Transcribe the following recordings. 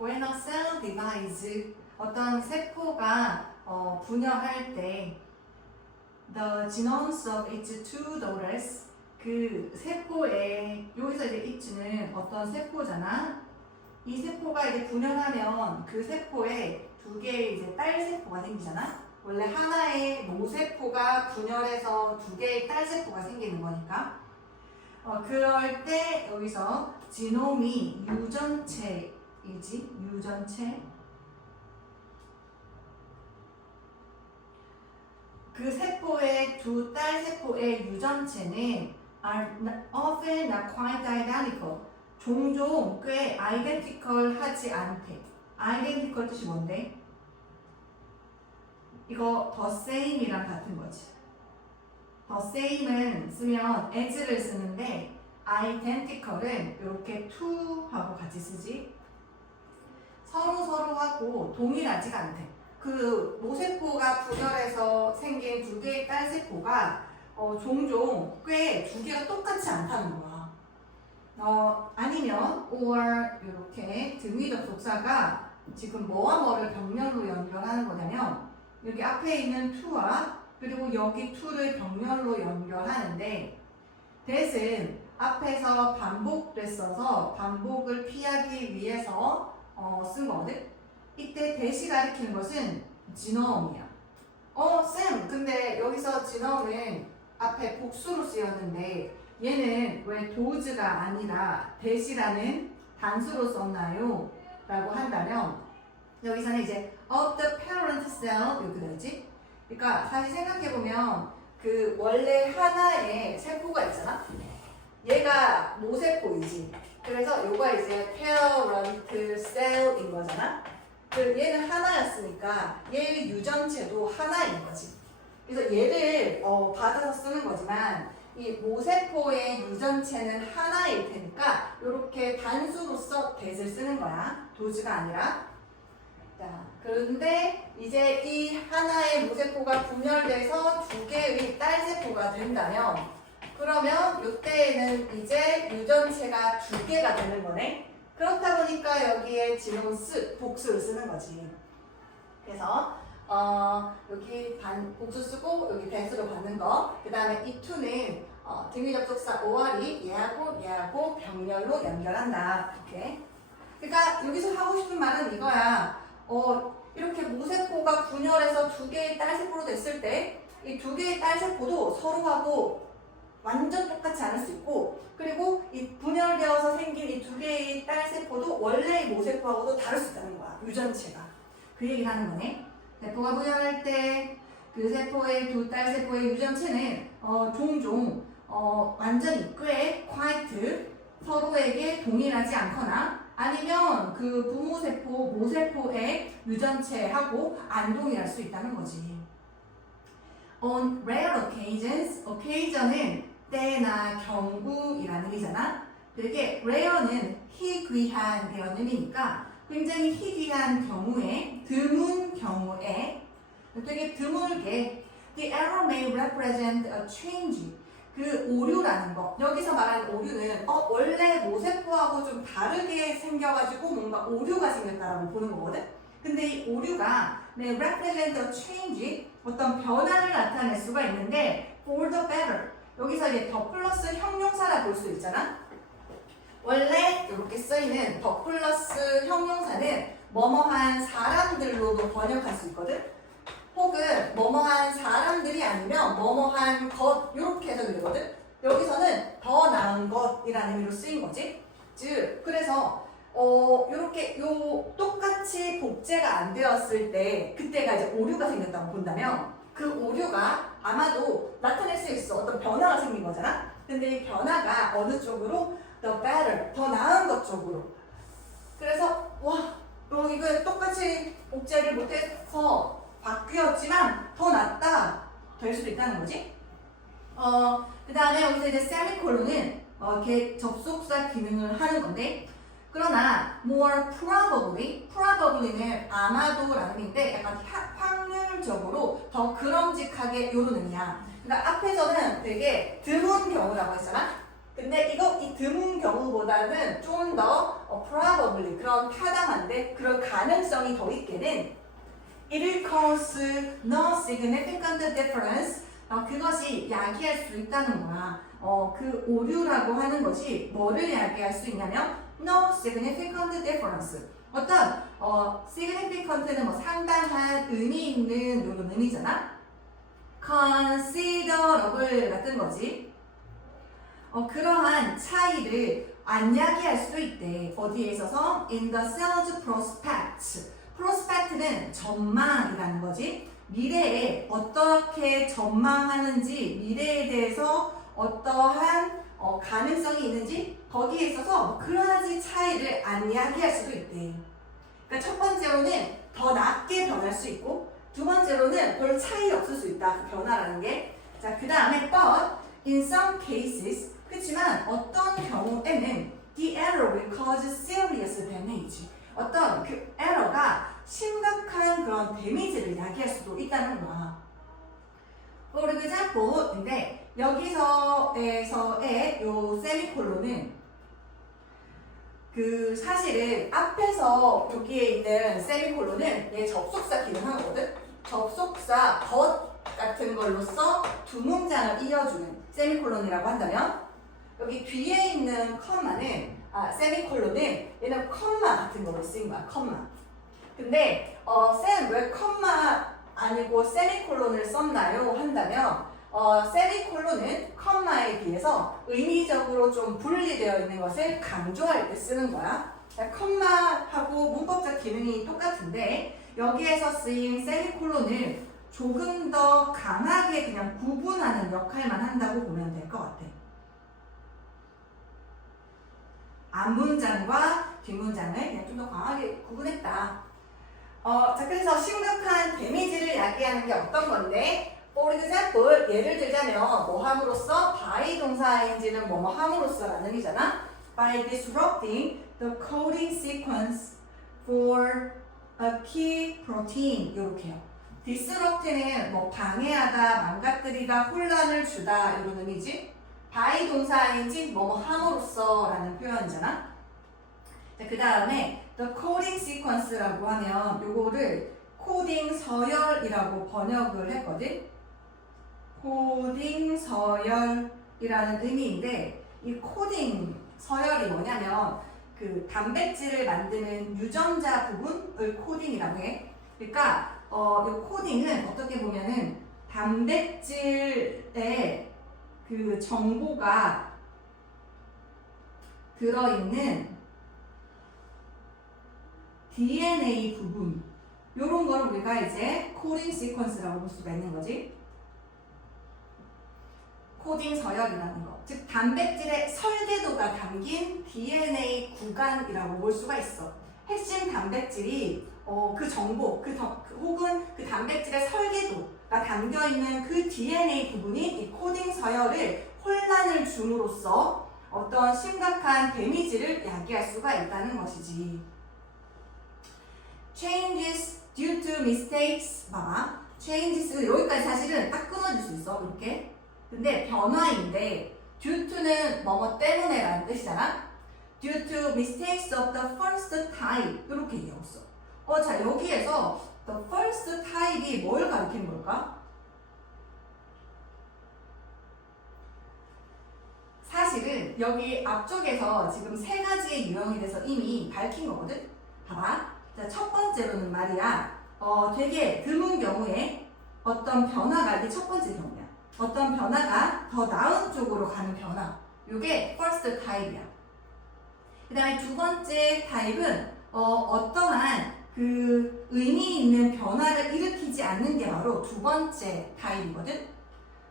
When a cell divides, 어떤 세포가 분열할 때 the genomes of its two daughters, 그 세포의 여기서 이제 it는 어떤 세포잖아. 이 세포가 이제 분열하면 그 세포에 두 개의 이제 딸 세포가 생기잖아. 원래 하나의 모세포가 분열해서 두 개의 딸 세포가 생기는 거니까. 그럴 때 여기서 지놈이 유전체이지, 유전체. 그 세포의 두 딸 세포의 유전체는 are often not quite identical. 종종 꽤 identical하지 않대. identical 뜻이 뭔데? 이거 the same이랑 같은 거지. the same은 쓰면 as를 쓰는데 identical은 이렇게 to하고 같이 쓰지. 서로하고 동일하지가 않대. 그 모세포가 분열해서 생긴 두 개의 딸 세포가 종종 꽤 두 개가 똑같지 않다는 거야. 아니면 or 이렇게 등위 접속사가 지금 뭐와 뭐를 병렬로 연결하는 거냐면 여기 앞에 있는 to와 그리고 여기 to를 병렬로 연결하는데 that은 앞에서 반복됐어서 반복을 피하기 위해서 쓴 거거든. 이때 that이 가리키는 것은 지너음이야. 쌤, 근데 여기서 지너음은 앞에 복수로 쓰였는데 얘는 왜 does가 아니라 that이라는 단수로 썼나요? 라고 한다면 여기서는 이제 of the parent cell 이렇게 되지. 그러니까 사실 생각해보면 그 원래 하나의 세포가 있잖아. 얘가 모세포이지. 그래서 요가 이제 parent cell인 거잖아. 얘는 하나였으니까 얘의 유전체도 하나인 거지. 그래서 얘를 받아서 쓰는 거지만 이 모세포의 유전체는 하나일 테니까 이렇게 단수로서 that을 쓰는 거야. does가 아니라. 자, 그런데 이제 이 하나의 모세포가 분열돼서 두 개의 딸세포가 된다면 그러면 이때에는 이제 유전체가 두 개가 되는 거네. 그렇다 보니까 여기에 지노스 복수를 쓰는 거지. 그래서 여기 복수 쓰고 여기 that으로 받는 거. 그 다음에 이 to는 등위 접속사 or이 얘하고 병렬로 연결한다. 이렇게. 그러니까 여기서 하고 싶은 말은 이거야. 이렇게 모세포가 분열해서 두 개의 딸세포로 됐을 때 이 두 개의 딸세포도 서로하고 완전 똑같지 않을 수 있고 그리고 이 분열되어서 생긴 이 두 개의 딸세포도 원래의 모세포하고도 다를 수 있다는 거야. 유전체가. 그 얘기를 하는 거네. 세포가 분열할 때 그 세포의 두 딸세포의 유전체는 종종 완전히 꽤 quite 서로에게 동일하지 않거나 아니면 그 부모세포, 모세포의 유전체하고 안 동일할 수 있다는 거지. On rare occasions, occasion은 때나 경우이라는 의미잖아. 되게 rare는 희귀한 이런 의미니까 굉장히 희귀한 경우에, 드문 경우에 되게 드물게 the error may represent a change. 그 오류라는 거. 여기서 말하는 오류는 원래 모세포하고 좀 다르게 생겨가지고 뭔가 오류가 생겼다라고 보는 거거든. 근데 이 오류가 represent a change, 어떤 변화를 나타낼 수가 있는데 for the better. 여기서 이제 더 플러스 형용사라 볼 수 있잖아. 원래 이렇게 쓰이는 더 플러스 형용사는 뭐뭐한 사람들로도 번역할 수 있거든. 혹은 뭐뭐한 사람들이 아니면 뭐뭐한 것 이렇게 해서 되거든. 여기서는 더 나은 것이라는 의미로 쓰인 거지. 즉 그래서 이렇게 똑같이 복제가 안 되었을 때 그때가 이제 오류가 생겼다고 본다면 그 오류가 아마도 나타낼 수 있어. 어떤 변화가 생긴 거잖아. 근데 이 변화가 어느 쪽으로? The better, 더 나은 것 쪽으로. 그래서 이거 똑같이 복제를 못해서 바뀌었지만 더 낫다 될 수도 있다는 거지. 그 다음에 여기서 이제 세미콜론은 이렇게 접속사 기능을 하는 건데 그러나 more probably는 아마도라는 의미인데 약간 확률적으로 더 그럼직하게 요런 의미야. 그러니까 앞에서는 되게 드문 경우라고 했잖아. 근데 이 드문 경우보다는 좀 더 probably 그런 타당한데 그런 가능성이 더 있게는 it will cause no significant difference. 그것이 야기할 수 있다는 거야. 그 오류라고 하는 것이 뭐를 야기할 수 있냐면 no significant difference. 어떤 significant는 뭐 상당한 의미 있는 이런 의미잖아. considerable 같은 거지. 그러한 차이를 안 야기할 수도 있대. 어디에 있어서? in the sales prospects. prospect는 전망이라는 거지. 미래에 어떻게 전망하는지, 미래에 대해서 어떠한 가능성이 있는지 거기에 있어서 그러한 차이를 안 야기할 수도 있대. 그러니까 첫 번째로는 더 낮게 변할 수 있고 두 번째로는 별 차이 없을 수 있다. 그 변화라는 게. 자, 그 다음에 but in some cases 그렇지만 어떤 경우에는 the error will cause serious damage. 어떤 그 에러가 심각한 그런 데미지를 야기할 수도 있다는 거야. For example, 근데 여기서의 요 세미콜론은 그 사실은 앞에서 여기에 있는 세미콜론은 얘 접속사 기능하거든. 접속사 but 같은 걸로써 두 문장을 이어주는 세미콜론이라고 한다면 여기 뒤에 있는 컴마는 세미콜론은 얘는 컴마 같은 거로 쓰인 거야. 컴마. 근데 쌤 왜 컴마 아니고 세미콜론을 썼나요? 한다면 세미콜론은 컴마에 비해서 의미적으로 좀 분리되어 있는 것을 강조할 때 쓰는 거야. 컴마하고 문법적 기능이 똑같은데 여기에서 쓰인 세미콜론을 조금 더 강하게 그냥 구분하는 역할만 한다고 보면 될 것 같아. 앞문장과 뒷문장을 그냥 좀 더 강하게 구분했다. 자, 그래서 심각한 데미지를 야기하는 게 어떤 건데? For example, 예를 들자면 뭐 함으로써 by 동사인지는 뭐뭐 함으로써라는 의미잖아. By disrupting the coding sequence for a key protein 이렇게요. disrupt는 뭐 방해하다, 망가뜨리다, 혼란을 주다 이런 의미지. by 동사인지 뭐뭐 함으로써라는 표현이잖아. 그 다음에 the coding sequence라고 하면 요거를 코딩 서열이라고 번역을 했거든. 코딩 서열이라는 의미인데 이 코딩 서열이 뭐냐면 그 단백질을 만드는 유전자 부분을 코딩이라고 해. 그러니까 이 코딩은 어떻게 보면은 단백질의 그 정보가 들어있는 DNA 부분 요런 걸 우리가 이제 코딩 시퀀스라고 볼 수가 있는 거지. 코딩 서열이라는 거. 즉 단백질의 설계도가 담긴 DNA 구간이라고 볼 수가 있어. 핵심 단백질이 그 정보, 혹은 그 단백질의 설계도가 담겨있는 그 DNA 부분이 이 코딩 서열을 혼란을 줌으로써 어떤 심각한 데미지를 야기할 수가 있다는 것이지. Changes due to mistakes. 봐봐. changes 여기까지 사실은 딱 끊어질 수 있어. 이렇게. 근데 변화인데 due to는 뭐뭐 때문에 라는 뜻이잖아. due to mistakes of the first type 이렇게 얘기했어. 자 여기에서 the first type이 뭘 가리키는 걸까? 사실은 여기 앞쪽에서 지금 세 가지의 유형에 대해서 이미 밝힌 거거든. 봐봐. 자, 첫 번째로는 말이야. 되게 드문 경우에 어떤 변화가 이게 첫 번째 경우야. 어떤 변화가 더 나은 쪽으로 가는 변화. 이게 first type이야. 그 다음에 두 번째 타입은 어떠한 그 의미 있는 변화를 일으키지 않는 게 바로 두 번째 타입이거든.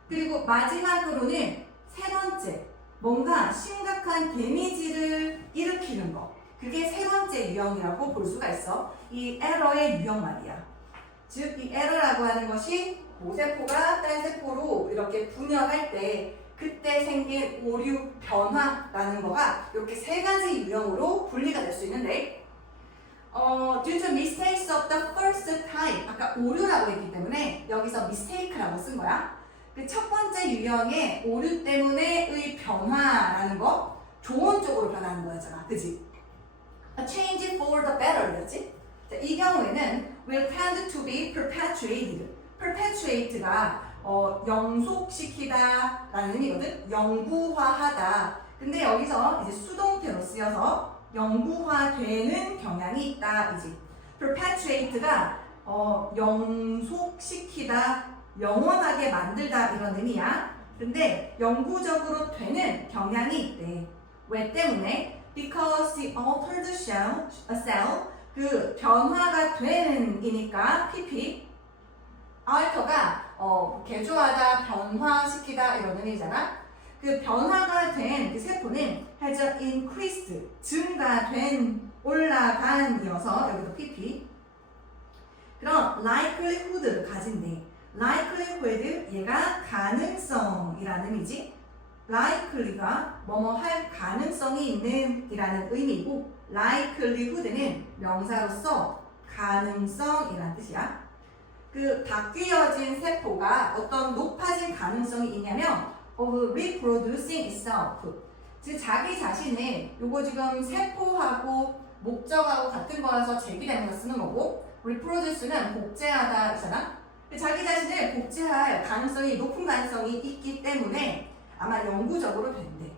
그리고 마지막으로는 세 번째, 뭔가 심각한 데미지를 일으키는 거. 그게 세 번째 유형이라고 볼 수가 있어. 이 에러의 유형 말이야. 즉, 이 에러라고 하는 것이 모세포가 딴 세포로 이렇게 분열할 때 그때 생긴 오류 변화라는 거가 이렇게 세 가지 유형으로 분리가 될 수 있는데 due to mistakes of the first type 아까 오류라고 했기 때문에 여기서 mistake라고 쓴 거야. 그 첫 번째 유형의 오류 때문에의 변화라는 거 좋은 쪽으로 변하는 거였잖아. 그지? A change for the better 였지? 자, 이 경우에는 will tend to be perpetuated. perpetuate가 영속시키다 라는 의미거든? 영구화하다. 근데 여기서 이제 수동태로 쓰여서 영구화되는 경향이 있다. 이지? perpetuate가 영속시키다, 영원하게 만들다 이런 의미야. 근데 영구적으로 되는 경향이 있대. 왜 때문에? Because the altered shell, 그 변화가 되는 이니까 pp. alter가 개조하다, 변화시키다 이런 의미잖아. 그 변화가 된 그 세포는 has increased, 증가된, 올라간 이어서 여기도 pp. 그럼 likelihood를 가진대. likelihood 얘가 가능성이라는 의미지. likely가 뭐뭐 할 가능성이 있는 이라는 의미고 likelihood는 명사로서 가능성이라는 뜻이야. 그 바뀌어진 세포가 어떤 높아진 가능성이 있냐면 of reproducing itself. 즉 자기 자신을 요거 지금 세포하고 목적하고 같은 거라서 제기되면서 쓰는 거고 reproduce는 복제하다 있잖아. 자기 자신을 복제할 가능성이 높은 가능성이 있기 때문에 아마 영구적으로 된대.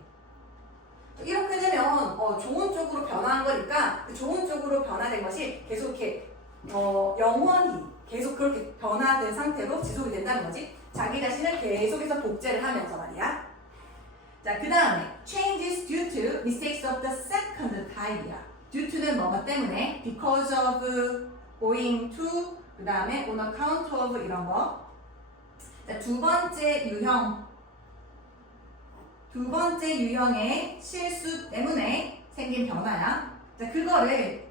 이렇게 되면 좋은 쪽으로 변화한 거니까 그 좋은 쪽으로 변화된 것이 계속 이렇게 영원히 계속 그렇게 변화된 상태로 지속이 된다는 거지. 자기 자신을 계속해서 복제를 하면서 말이야. 자, 그 다음에 changes due to mistakes of the second type이야. due to는 뭐뭐 때문에, because of, owing to, 그 다음에 on account of 이런 거. 자, 두 번째 유형의 실수 때문에 생긴 변화야. 자, 그거를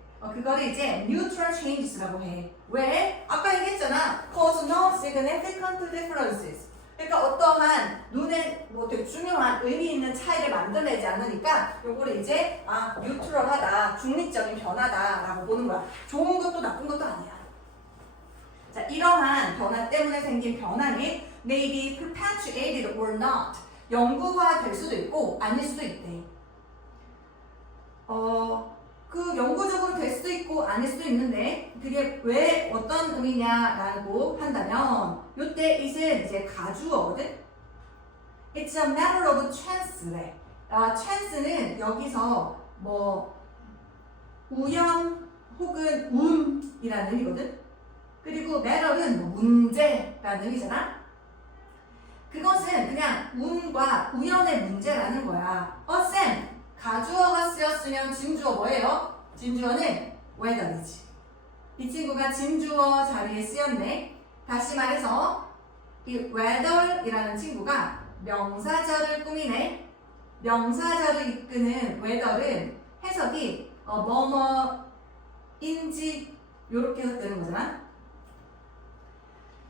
이제 neutral changes라고 해. 왜? 아까 얘기했잖아. cause no significant differences. 그러니까 어떠한 눈에 뭐 되게 중요한 의미 있는 차이를 만들어내지 않으니까 요거를 이제 뉴트럴하다, 중립적인 변화다라고 보는 거야. 좋은 것도 나쁜 것도 아니야. 자, 이러한 변화 때문에 생긴 변화는 may be perpetuated or not. 영구화 될 수도 있고 아닐 수도 있대. 그 영구적으로 될 수도 있고 아닐 수도 있는데 그게 왜 어떤 의미냐라고 한다면 요때 it은 이제 가주어거든. It's a matter of chance래. chance는 여기서 뭐 우연 혹은 운이라는 의미거든. 그리고 matter은 뭐 문제라는 의미잖아. 그것은 그냥 운과 우연의 문제라는 거야. 쌤, 가주어가 쓰였으면 진주어 뭐예요? 진주어는 whether이지. 이 친구가 진주어 자리에 쓰였네. 다시 말해서 이 whether이라는 친구가 명사절을 꾸미네. 명사절을 이끄는 whether은 해석이 뭐뭐인지 요렇게 해석되는 거잖아.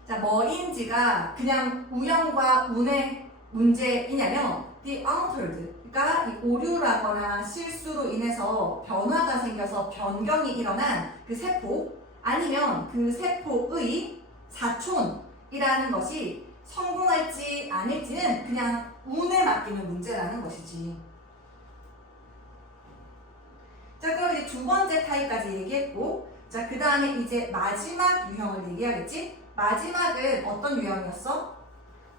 자, 뭐인지가 그냥 우연과 운의 문제이냐면 the altered, 그러니까 이 오류라거나 실수로 인해서 변화가 생겨서 변경이 일어난 그 세포 아니면 그 세포의 사촌이라는 것이 성공할지 아닐지는 그냥 운에 맡기는 문제라는 것이지. 자, 그럼 이제 두 번째 타입까지 얘기했고, 자, 그 다음에 이제 마지막 유형을 얘기하겠지? 마지막은 어떤 유형이었어?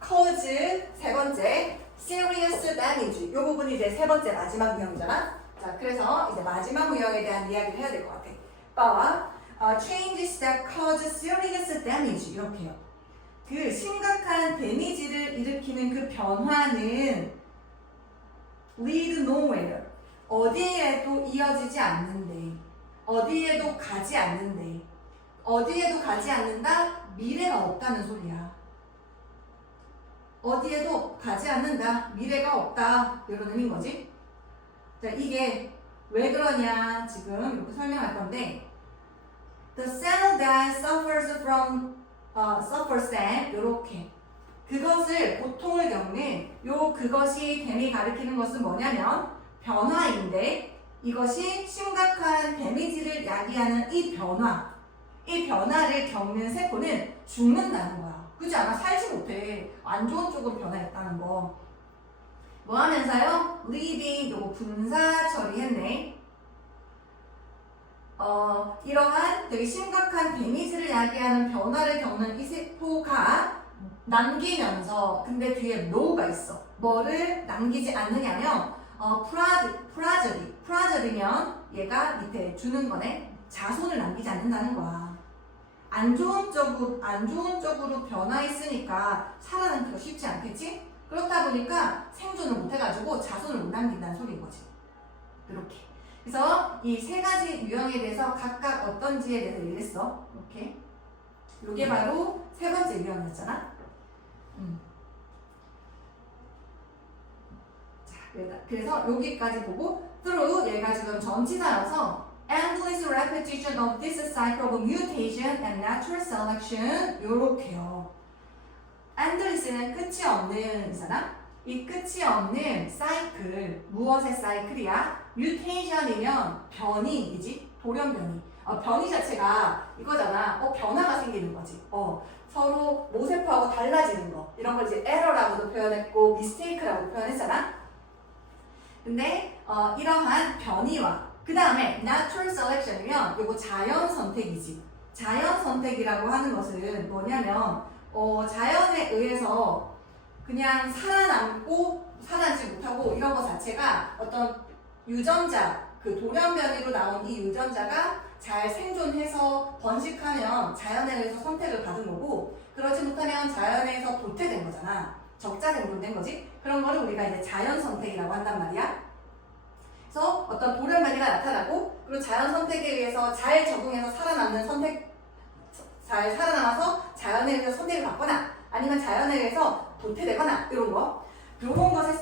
cause, 세 번째, serious damage. 요 부분이 이제 세 번째 마지막 유형이잖아. 자, 그래서 이제 마지막 유형에 대한 이야기를 해야 될 것 같아. But changes that cause serious damage 이렇게 해요. 그 심각한 데미지를 일으키는 그 변화는 lead nowhere. 어디에도 이어지지 않는데, 어디에도 가지 않는데, 어디에도 가지 않는다? 미래가 없다는 소리야. 어디에도 가지 않는다. 미래가 없다. 이런 의미인 거지. 자, 이게 왜 그러냐 지금 이렇게 설명할 건데 The cell that suffers from 이렇게 그것을 고통을 겪는 그것이 댐이 가리키는 것은 뭐냐면 변화인데 이것이 심각한 데미지를 야기하는 이 변화를 겪는 세포는 죽는다는 거야. 그렇지 않아? 살지 못해. 안 좋은 쪽으로 변화했다는 거. 뭐 하면서요? leaving 요거 분사 처리했네. 이러한 되게 심각한 데미지를 야기하는 변화를 겪는 이 세포가 남기면서 근데 뒤에 no가 있어. 뭐를 남기지 않느냐면 프라저리면 얘가 밑에 주는 거네. 자손을 남기지 않는다는 거야. 안 좋은 쪽으로 변화했으니까 살아남기가 쉽지 않겠지? 그렇다 보니까 생존을 못 해가지고 자손을 못 남긴다는 소리인 거지. 이렇게. 그래서 이 세 가지 유형에 대해서 각각 어떤지에 대해서 얘기했어. 이렇게. 이게 바로 세 번째 유형이었잖아. 자, 그래서 여기까지 보고 through 얘가 지금 전치사여서 endless repetition of this cycle of mutation and natural selection 요렇게요. endless는 끝이 없는 이잖아. 이 끝이 없는 사이클 무엇의 사이클이야? mutation이면 변이이지 돌연변이. 변이 자체가 이거잖아. 변화가 생기는 거지. 서로 모세포하고 달라지는 거. 이런 걸 이제 error라고도 표현했고 mistake라고 표현했잖아. 근데 이러한 변이와 그 다음에 natural selection이면 이거 자연 선택이지. 자연 선택이라고 하는 것은 뭐냐면 자연에 의해서 그냥 살아남지 못하고 이런 것 자체가 어떤 유전자, 그 돌연변이로 나온 이 유전자가 잘 생존해서 번식하면 자연에 의해서 선택을 받은 거고 그러지 못하면 자연에 의해서 도태된 거잖아. 적자생존된 거지. 그런 거를 우리가 이제 자연 선택이라고 한단 말이야. 그래서 어떤 돌연변이가 나타나고 그리고 자연 선택에 의해서 잘 적응해서 잘 살아남아서 자연에 의해서 선택을 받거나 아니면 자연에 의해서 도태되거나 이런 거. 이런 것의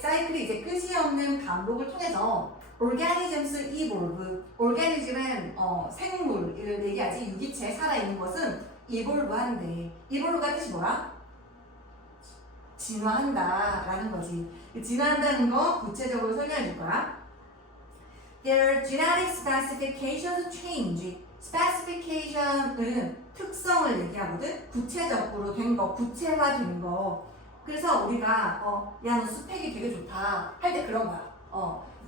사이클이 이제 끝이 없는 반복을 통해서 organisms evolve. organism은 생물을 얘기하지 유기체 살아있는 것은 evolve 하는데 evolve가 뜻이 뭐야? 진화한다 라는 거지. 진화한다는 거 구체적으로 설명해 줄 거야. Their genetic specifications change. specification은 특성을 얘기하거든. 구체적으로 된 거, 구체화된 거. 그래서 우리가 야, 너 스펙이 되게 좋다 할 때 그런 거야.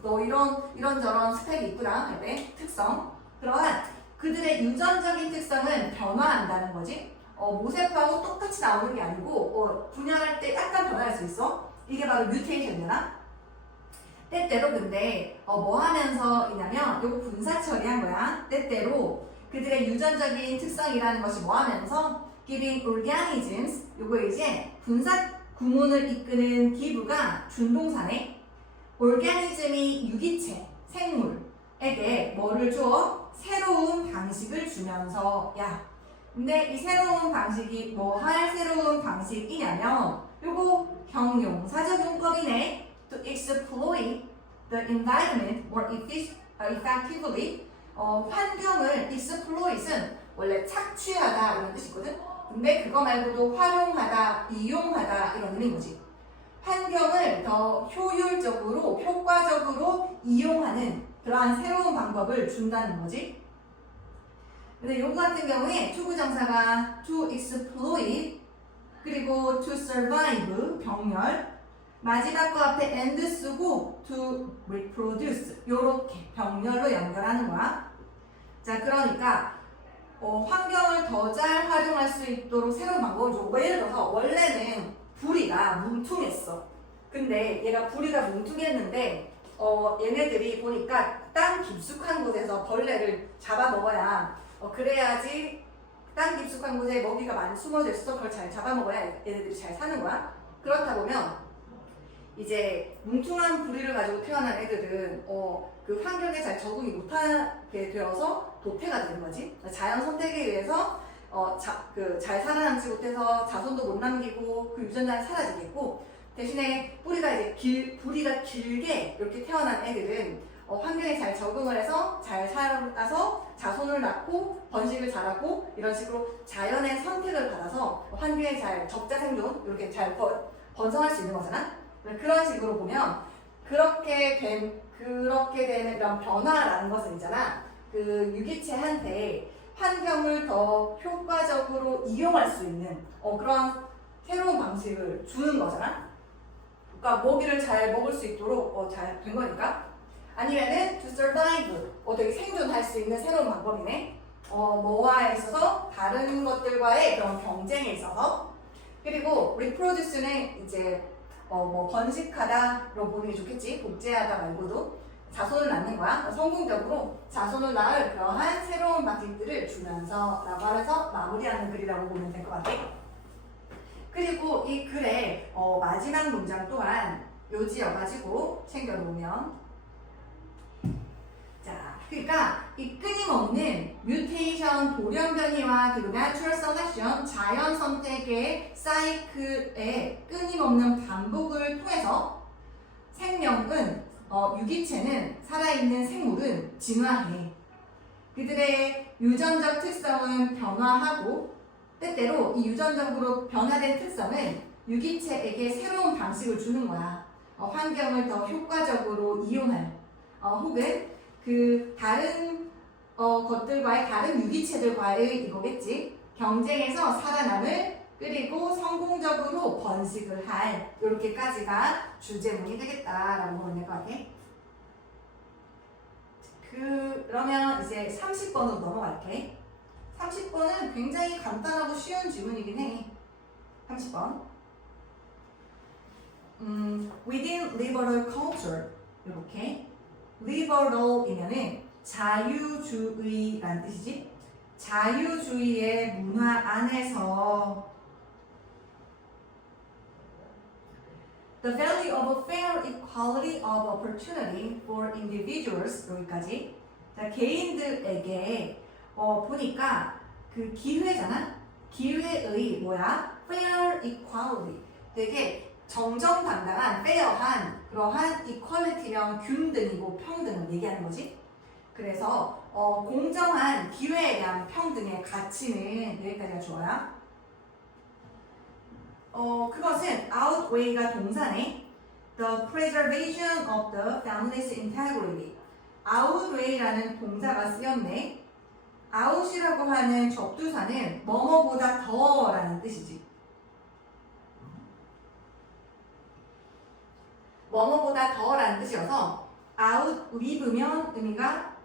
너 이런저런 스펙이 있구나 할 때 특성. 그러한 그들의 유전적인 특성은 변화한다는 거지. 모세포하고 똑같이 나오는 게 아니고 분열할 때 약간 변화할 수 있어. 이게 바로 뮤테이션이잖아. 때때로 근데 뭐 하면서이냐면 요거 분사 처리한 거야. 때때로 그들의 유전적인 특성이라는 것이 뭐 하면서 giving organisms 요거 이제 분사 구문을 이끄는 give가 준동사네. organism이 유기체, 생물에게 뭐를 줘? 새로운 방식을 주면서 야 근데 이 새로운 방식이 뭐 할 새로운 방식이냐면 요거 형용사적 용법이네. To exploit the environment more effectively. 환경을 exploit은 원래 착취하다 이런 뜻이거든. 근데 그거 말고도 활용하다, 이용하다 이런 의미인 거지. 환경을 더 효율적으로, 효과적으로 이용하는 그러한 새로운 방법을 준다는 거지. 근데 요거 같은 경우에 투부정사가 to exploit 그리고 to survive 병렬 마지막 거 앞에 and 쓰고 to reproduce 요렇게 병렬로 연결하는 거야. 자 그러니까 환경을 더 잘 활용할 수 있도록 새로운 방법을 줘. 예를 들어서 원래는 부리가 뭉퉁했어. 근데 얘가 부리가 뭉퉁했는데 얘네들이 보니까 땅 깊숙한 곳에서 벌레를 잡아먹어야 그래야지 땅 깊숙한 곳에 먹이가 많이 숨어져 있어서 그걸 잘 잡아먹어야 얘네들이 잘 사는 거야. 그렇다 보면 이제 뭉퉁한 부리를 가지고 태어난 애들은 그 환경에 잘 적응이 못하게 되어서 도태가 되는 거지. 자연 선택에 의해서 잘 살아남지 못해서 자손도 못 남기고 그 유전자는 사라지겠고 대신에 부리가 길게 이렇게 태어난 애들은 환경에 잘 적응을 해서 잘 살아서 자손을 낳고 번식을 잘하고 이런 식으로 자연의 선택을 받아서 환경에 잘 적자생존 이렇게 잘 번성할 수 있는 거잖아. 그런 식으로 보면 그렇게 되는 이런 변화라는 것은 있잖아. 그 유기체한테 환경을 더 효과적으로 이용할 수 있는 그런 새로운 방식을 주는 거잖아. 그러니까 먹이를 잘 먹을 수 있도록 잘 된 거니까. 아니면은 to survive, 되게 생존할 수 있는 새로운 방법이네. 뭐와 있어서 다른 것들과의 그런 경쟁에 있어서. 그리고 reproduce는 이제 뭐 번식하다로 보는 게 좋겠지. 복제하다 말고도 자손을 낳는 거야. 성공적으로 자손을 낳을 그러한 새로운 방식들을 주면서라고 하면서 마무리하는 글이라고 보면 될 것 같아. 그리고 이 글의 마지막 문장 또한 요지여가지고 챙겨놓으면, 자, 그러니까 이 끊임없는 뮤테이션, 돌연변이와 그리고 내추럴 셀렉션, 자연 선택의 사이클의 끊임없는 반복을 통해서 생명은 유기체는, 살아있는 생물은 진화해. 그들의 유전적 특성은 변화하고, 때때로 이 유전적으로 변화된 특성은 유기체에게 새로운 방식을 주는 거야. 환경을 더 효과적으로 이용할, 혹은 그 다른 것들과의, 다른 유기체들과의 이거겠지. 경쟁에서 살아남을, 그리고 성공적으로 번식을 할, 이렇게까지가 주제문이 되겠다라고 보면 될 것 같아. 그러면 이제 30번으로 넘어갈게. 30번은 굉장히 간단하고 쉬운 질문이긴 해. 30번. Within liberal culture, 이렇게 liberal이면은 자유주의라는 뜻이지. 자유주의의 문화 안에서 the value of a fair equality of opportunity for individuals, 여기까지. 자, 개인들에게 보니까 그 기회잖아. 기회의 뭐야? fair equality. 되게 정정당당한, 페어한 그러한 equality면 균등이고 평등을 얘기하는 거지. 그래서 공정한 기회에 대한 평등의 가치는 여기까지가 좋아요. 그것은 outweigh가 동사네. The preservation of the family's integrity. outweigh라는 동사가 쓰였네. out이라고 하는 접두사는 뭐뭐보다 더라는 뜻이지. 뭐뭐보다 더라는 뜻이어서 outlive면 의미가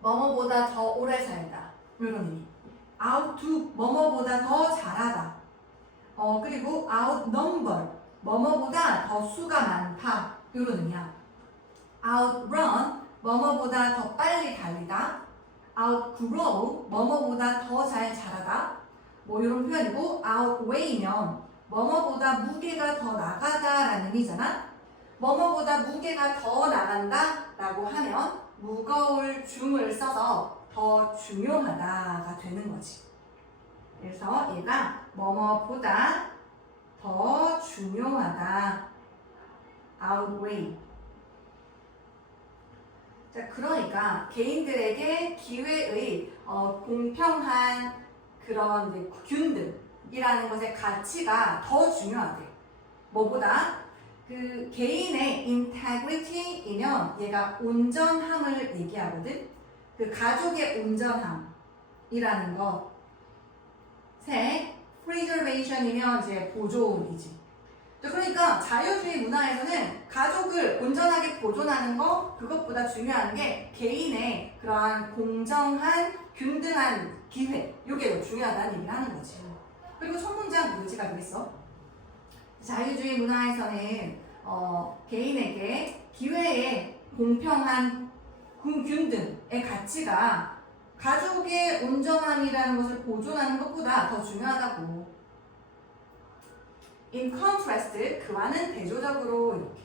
뭐뭐보다 더 오래 살다, 이런 의미. outdo, 뭐뭐보다 더 잘하다. 그리고 outnumber, 뭐뭐보다 더 수가 많다, 이런 의미야. outrun, 뭐뭐보다 더 빨리 달리다. outgrow, 뭐뭐보다 더 잘 자라다, 뭐 이런 표현이고, outweigh면 뭐뭐보다 무게가 더 나가다라는 의미잖아. 뭐뭐보다 무게가 더 나간다 라고 하면 무거울 중을 써서 더 중요하다가 되는 거지. 그래서 얘가 뭐뭐보다 더 중요하다, outweigh. 자, 그러니까 개인들에게 기회의 공평한 그런 이제 균등이라는 것의 가치가 더 중요하대. 뭐보다? 그 개인의 integrity이면 얘가 온전함을 얘기하거든. 그 가족의 온전함이라는 것. 세, preservation이면 이제 보존이지. 그러니까 자유주의 문화에서는 가족을 온전하게 보존하는 거, 그것보다 중요한 게 개인의 그러한 공정한 균등한 기회, 이게 더 중요하다는 얘기를 하는 거지. 그리고 첫 문장 요지가 되겠어. 자유주의 문화에서는 개인에게 기회의 공평한 균등의 가치가 가족의 온전함이라는 것을 보존하는 것보다 더 중요하다고. In contrast, 그와는 대조적으로 이렇게.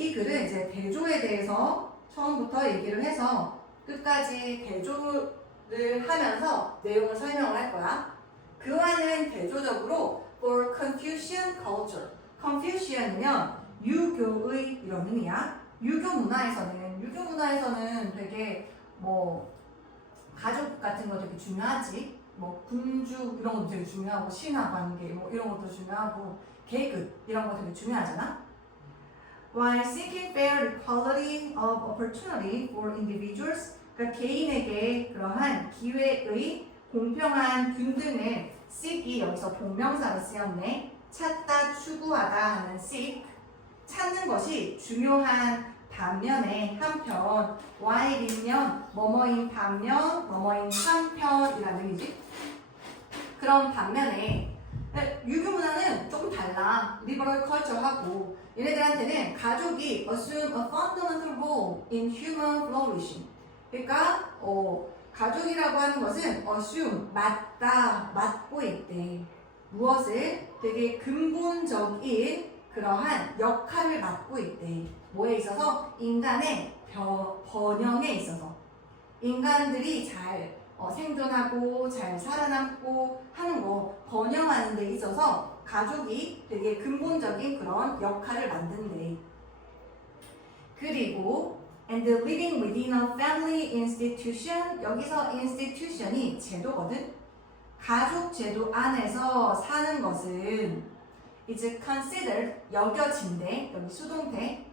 이 글은 이제 대조에 대해서 처음부터 얘기를 해서 끝까지 대조를 하면서 내용을 설명을 할 거야. 그와는 대조적으로 for Confucian culture. Confucian이면 유교의 이런 의미야. 유교 문화에서는 되게 뭐 가족 같은 거 되게 중요하지. 뭐 군주 이런 것도 되게 중요하고 신화 관계 뭐 이런 것도 중요하고 계급 이런 거 되게 중요하잖아. While seeking fair equality of opportunity for individuals, 그러니까 개인에게 그러한 기회의 공평한 균등을 seek이 여기서 동명사로 쓰였네. 찾다, 추구하다 하는 seek, 찾는 것이 중요한 반면에 한편, while이면 뭐뭐인 반면, 뭐뭐인 한편이라는 의미지. 그런 반면에 유교 문화는 조금 달라. 리버럴 컬처하고 얘네들한테는 가족이 assume a fundamental role in human flourishing. 그러니까 가족이라고 하는 것은 assume, 맡고 있대. 무엇을? 되게 근본적인 그러한 역할을 맡고 있대. 뭐에 있어서? 인간의 번영에 있어서. 인간들이 잘 생존하고 잘 살아남고 하는 거, 번영하는 데 있어서 가족이 되게 근본적인 그런 역할을 만든대. 그리고 and living within a family institution, 여기서 institution이 제도거든. 가족 제도 안에서 사는 것은 is considered, 여겨진대. 여기 수동태.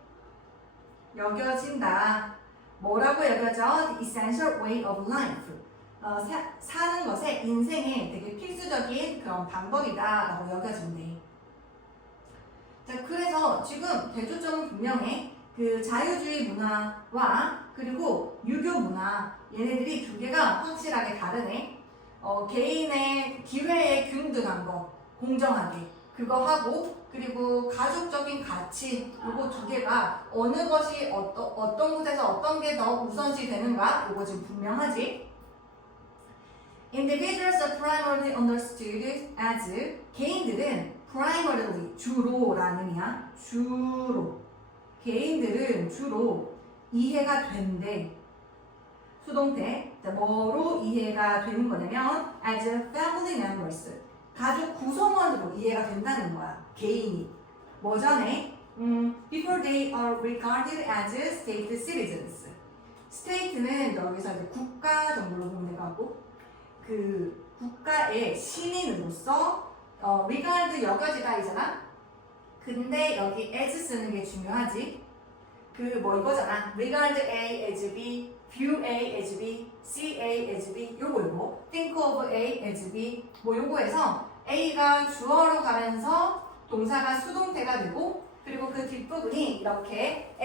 여겨진다. 뭐라고 여겨져? The essential way of life. 사는 것에 인생의 되게 필수적인 그런 방법이다라고 여겨진대. 자, 그래서 지금 대조점은 분명해. 그 자유주의 문화와 그리고 유교 문화, 얘네들이 두 개가 확실하게 다르네. 개인의 기회에 균등한 거, 공정하게 그거 하고, 그리고 가족적인 가치, 요거 두 개가 어느 것이 어떤 곳에서 어떤 게 더 우선시 되는가, 요거 지금 분명하지. Individuals are primarily understood as, 개인들은 primarily, 주로라는 의미야. 주로. 개인들은 주로 이해가 된대. 수동태. 뭐로 이해가 되는 거냐면 as family members. 가족 구성원으로 이해가 된다는 거야. 개인이. 뭐 전에 before they are regarded as state citizens. state는 여기서 이제 국가 정도로 보면 되고, 그 국가의 시민으로서 regard 여겨지다이잖아. 근데 여기 as 쓰는 게 중요하지. 그 뭐 이거잖아. regard A as B, view A as B, see A as B. 요거 think of A as B. 뭐 요거에서 A가 주어로 가면서 동사가 수동태가 되고, 그리고 그 뒷부분이 이렇게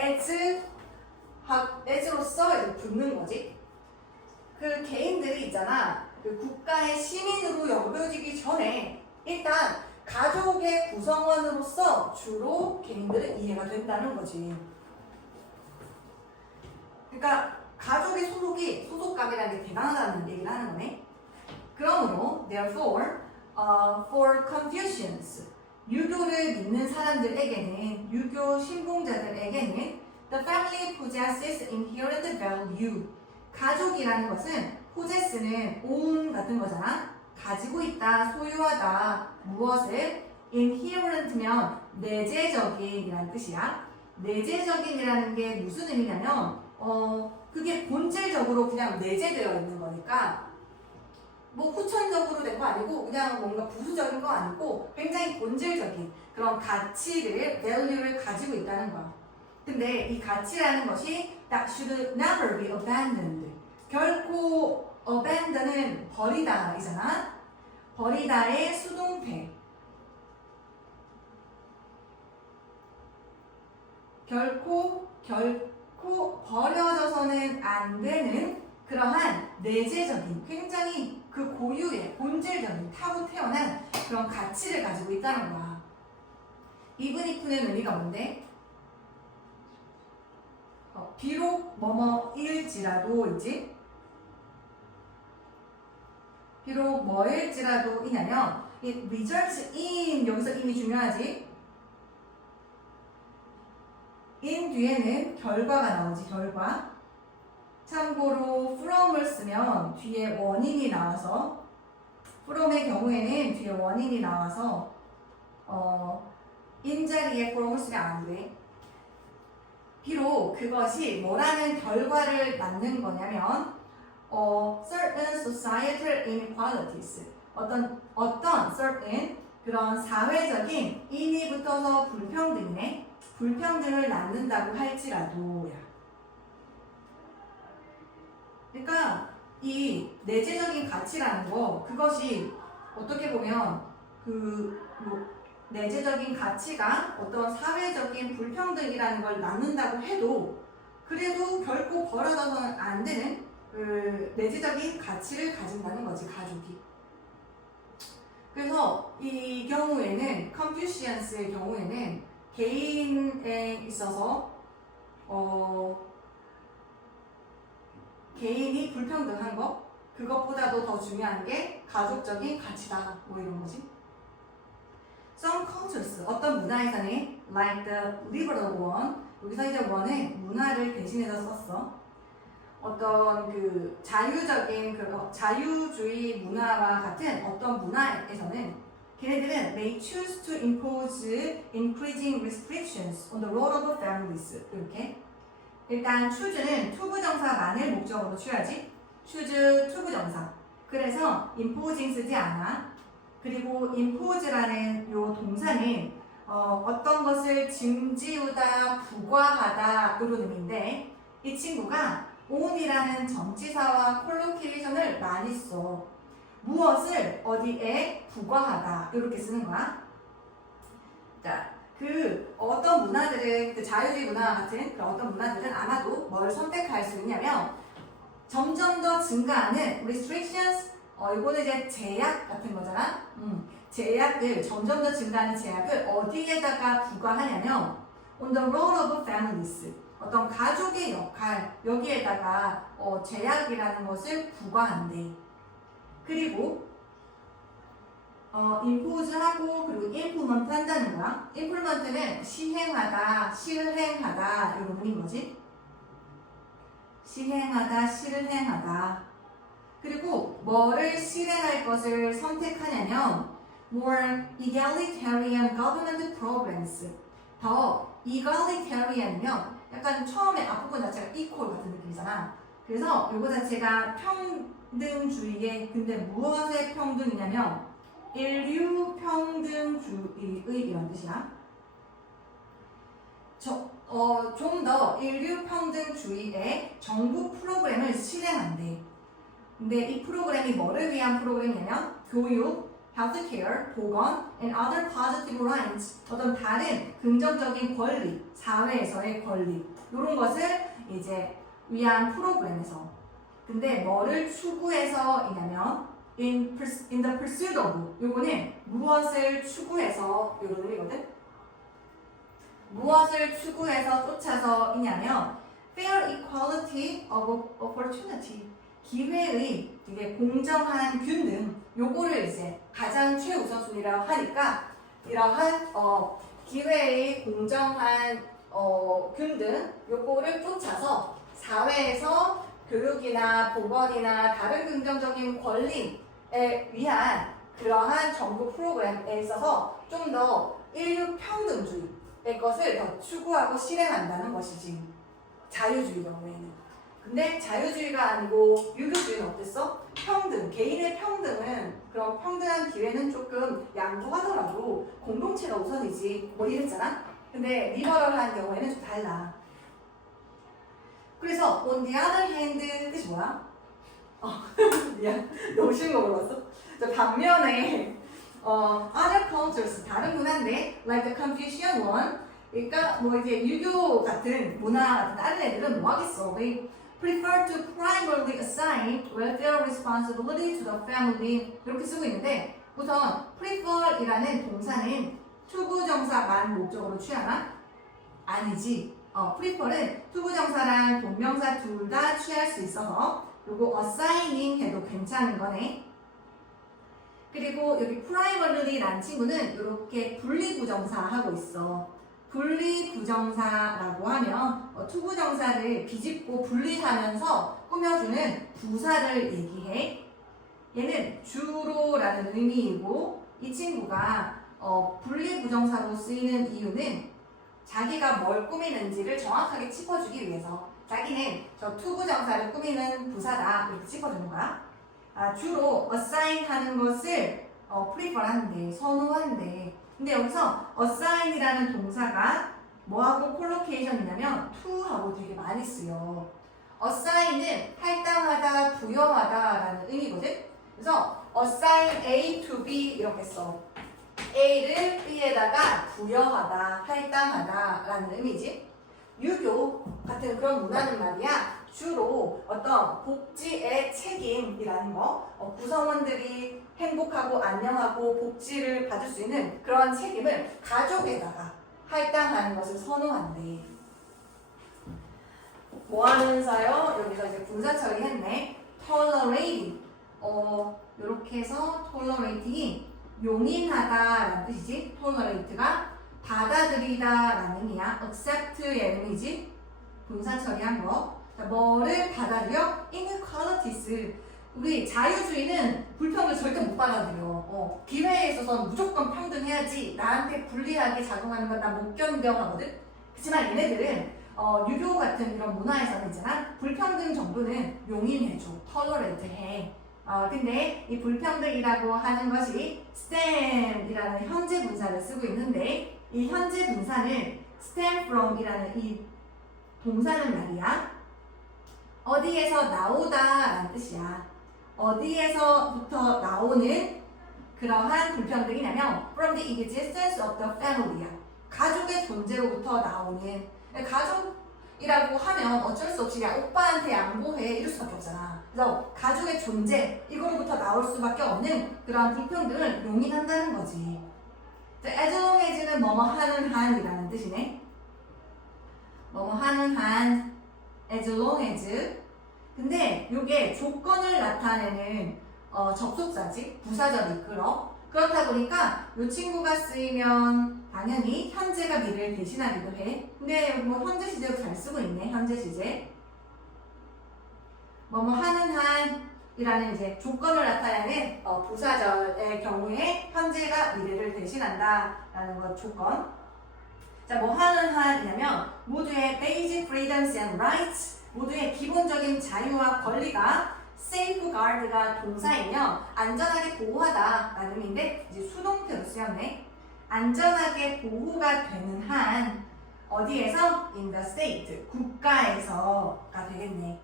as로서 이렇게 붙는 거지. 그 개인들이 있잖아. 그 국가의 시민으로 여겨지기 전에 일단 가족의 구성원으로서 주로 개인들은 이해가 된다는 거지. 그러니까 가족의 소속감이라는 게 대단하다는 얘기를 하는 거네. 그러므로 therefore, for Confucians, 유교를 믿는 사람들에게는, 유교 신봉자들에게는 the family possesses inherent value. 가족이라는 것은 possess는 own 같은 거잖아. 가지고 있다, 소유하다. 무엇을? inherent면 내재적인이라는 뜻이야. 내재적인이라는 게 무슨 의미냐면 그게 본질적으로 그냥 내재되어 있는 거니까 뭐 후천적으로 된 거 아니고 그냥 뭔가 부수적인 거 아니고 굉장히 본질적인 그런 가치를, value를 가지고 있다는 거야. 근데 이 가치라는 것이 that should never be abandoned. 결코 abandon은 버리다이잖아. 버리다의 수동태. 결코 버려져서는 안 되는 그러한 내재적인, 굉장히 그 고유의 본질적인 타고 태어난 그런 가치를 가지고 있다는 거야. even if는 의미가 뭔데? 비록 뭐뭐일지라도 있지? 비록 뭐일지라도 이냐면 it results in, 여기서 인이 중요하지? in 뒤에는 결과가 나오지, 결과. 참고로 from을 쓰면 뒤에 원인이 나와서, from의 경우에는 뒤에 원인이 나와서 in 자리에 from을 쓰면 안 돼. 비록 그것이 뭐라는 결과를 낳는 거냐면 certain societal inequalities, 어떤 certain 그런 사회적인 in이 붙어서 불평등이네. 불평등을 낳는다고 할지라도야. 그러니까 이 내재적인 가치라는 거, 그것이 어떻게 보면 그 내재적인 가치가 어떤 사회적인 불평등이라는 걸 낳는다고 해도 그래도 결코 벌어져서는 안 되는 그 내재적인 가치를 가진다는 거지, 가족이. 그래서 이 경우에는 컨퓨시안스의 경우에는 개인에 있어서 개인이 불평등한 거 그것보다도 더 중요한 게 가족적인 가치다 뭐 이런 거지. Some cultures 어떤 문화에서는 like the liberal one 여기서 이제 one은 문화를 대신해서 썼어. 어떤 그 자유적인 그 자유주의 문화와 같은 어떤 문화에서는 걔네들은 may choose to impose increasing restrictions on the role of families 이렇게 일단 choose는 투부정사만을 목적으로 취하지 choose 투부정사 그래서 imposing 쓰지 않아 그리고 impose라는 요 동사는 어떤 것을 증지우다 부과하다 이런 의미인데 이 친구가 on이라는 전치사와 콜로케이션을 많이 써. 무엇을 어디에 부과하다 이렇게 쓰는 거야. 자, 그 어떤 문화들은 그 자유주의 문화와 같은 그런 어떤 문화들은 아마도 뭘 선택할 수 있냐면 점점 더 증가하는 restrictions 이거는 이제 제약 같은 거잖아. 제약을 점점 더 증가하는 제약을 어디에다가 부과하냐면 on the role of families 어떤 가족의 역할 여기에다가 제약이라는 것을 부과한대. 그리고 impose하고 그리고 implement 한다는 거야. implement는 시행하다, 실행하다 이런 의미인 거지. 시행하다, 실행하다. 그리고 뭐를 실행할 것을 선택하냐면 more egalitarian government programs 더 egalitarian이면 약간 처음에 앞부분 자체가 equal 같은 느낌이잖아. 그래서 이거 자체가 평등주의의 근데 무엇의 평등이냐면 인류 평등주의의 이런 뜻이야. 좀 더 인류 평등주의의 정부 프로그램을 실행한대. 근데 이 프로그램이 뭐를 위한 프로그램이냐면 교육, healthcare, 보건, and other positive rights 어떤 다른 긍정적인 권리, 사회에서의 권리 이런 것을 이제 위한 프로그램에서 근데 뭐를 추구해서이냐면 in the pursuit of 요거는 무엇을 추구해서 이런 의미거든. 무엇을 추구해서 쫓아서이냐면 fair equality of opportunity 기회의 이게 공정한 균등 요거를 이제 가장 최우선순위라고 하니까 이러한 기회의 공정한 균등 요거를 쫓아서 사회에서 교육이나 보건이나 다른 긍정적인 권리에 위한 그러한 정부 프로그램에 있어서 좀 더 인류 평등주의의 것을 더 추구하고 실행한다는 것이지 자유주의 경우에는. 근데 자유주의가 아니고 유교주의는 어땠어? 평등, 개인의 평등은 그런 평등한 기회는 조금 양보하더라도 공동체가 우선이지 뭐 이랬잖아? 근데 리버럴한 경우에는 좀 달라. 그래서 on the other hand 뜻이 뭐야? 미안, 너무 쉬운 거 물어봤어? 반면에 other cultures 다른 문화인데 like the Confucian one 그러니까 뭐 이제 유교 같은 문화 같은 다른 애들은 뭐 하겠어? They prefer to primarily assign welfare responsibility to the family 이렇게 쓰고 있는데 우선 prefer이라는 동사는 투부정사만 목적으로 취하나? 아니지. prefer는 투부정사랑 동명사 둘 다 취할 수 있어서 요거 assigning 해도 괜찮은 거네. 그리고 여기 primary라는 친구는 이렇게 분리부정사 하고 있어. 분리부정사라고 하면 투부정사를 비집고 분리하면서 꾸며주는 부사를 얘기해. 얘는 주로라는 의미이고 이 친구가 분리부정사로 쓰이는 이유는 자기가 뭘 꾸미는지를 정확하게 짚어주기 위해서 자기는 저 투부정사를 꾸미는 부사다 이렇게 짚어주는 거야. 주로 assign 하는 것을 prefer 하는데 선호하는데 근데 여기서 assign이라는 동사가 뭐하고 콜로케이션이냐면 to하고 되게 많이 쓰여. assign은 할당하다, 부여하다 라는 의미거든. 그래서 assign A to B 이렇게 써. A를 B에다가 부여하다, 할당하다 라는 의미지. 유교 같은 그런 문화는 말이야 주로 어떤 복지의 책임이라는 거, 구성원들이 행복하고 안녕하고 복지를 받을 수 있는 그런 책임을 가족에다가 할당하는 것을 선호한대. 뭐 하면서요? 여기서 이제 분사 처리했네. tolerate. 요렇게 해서 tolerate이 용인하다라는 뜻이지. tolerate가 받아들이다라는 의미야. accept의 의미지. 분사 처리한 거. 자, 뭐를 받아들여? inequalities. 우리 자유주의는 불평을 절대 못 받아들여. 기회에 있어서 무조건 평등해야지. 나한테 불리하게 작용하는 건 나 못 견뎌 하거든. 그렇지만 얘네들은 유교 같은 이런 문화에서는 있잖아. 불평등 정도는 용인해줘. tolerate 해. 근데 이 불평등이라고 하는 것이 stem이라는 현재 분사를 쓰고 있는데 이 현재 분사는 stem from이라는 이 동사는 말이야. 어디에서 나오다라는 뜻이야. 어디에서부터 나오는 그러한 불평등이냐면 from the existence of the family야. 가족의 존재로부터 나오는. 가족이라고 하면 어쩔 수 없이 야 오빠한테 양보해 이럴 수밖에 없잖아. 그래서 가족의 존재 이거로부터 나올 수밖에 없는 그러한 불평등을 용인한다는 거지. as long as는 뭐뭐 하는 한이라는 뜻이네. 뭐뭐 하는 한 as long as. 근데 이게 조건을 나타내는 접속사지. 부사절이 이끌어. 그렇다 보니까 이 친구가 쓰이면 당연히 현재가 미래를 대신하기도 해. 근데 뭐 현재 시제로 잘 쓰고 있네. 현재 시제. 뭐뭐 하는 한이라는 이제 조건을 나타내는 부사절의 경우에 현재가 미래를 대신한다라는 것 조건. 자, 뭐 하는 한이냐면 모두의 basic freedoms and rights, 모두의 기본적인 자유와 권리가 safeguard가 동사이며 안전하게 보호하다라는 의미인데 이제 수동태로 쓰였네. 안전하게 보호가 되는 한 어디에서? in the state, 국가에서가 되겠네.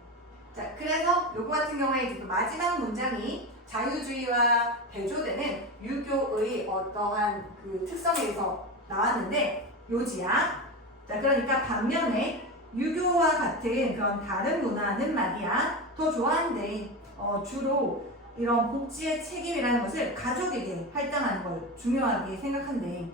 자, 그래서 요거 같은 경우에 이제 마지막 문장이 자유주의와 대조되는 유교의 어떠한 그 특성에 대해서 나왔는데 요지야. 자, 그러니까 반면에 유교와 같은 그런 다른 문화는 말이야 더 좋아한대. 주로 이런 복지의 책임이라는 것을 가족에게 할당하는 걸 중요하게 생각한대.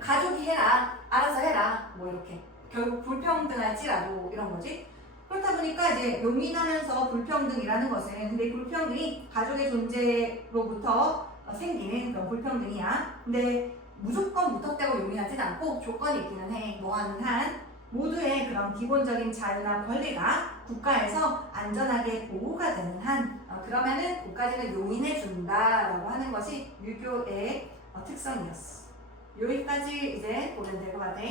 가족이 해라, 알아서 해라, 뭐 이렇게 결국 불평등할지라도 이런 거지. 그렇다 보니까 이제 용인하면서 불평등이라는 것은 근데 불평등이 가족의 존재로부터 생기는 그런 불평등이야. 근데 무조건 무턱대고 용인하진 않고 조건이 있기는 해. 뭐 하는 한 모두의 그런 기본적인 자유나 권리가 국가에서 안전하게 보호가 되는 한 그러면은 그까지는 용인해 준다라고 하는 것이 유교의 특성이었어. 여기까지 이제 보면 될 것 같아.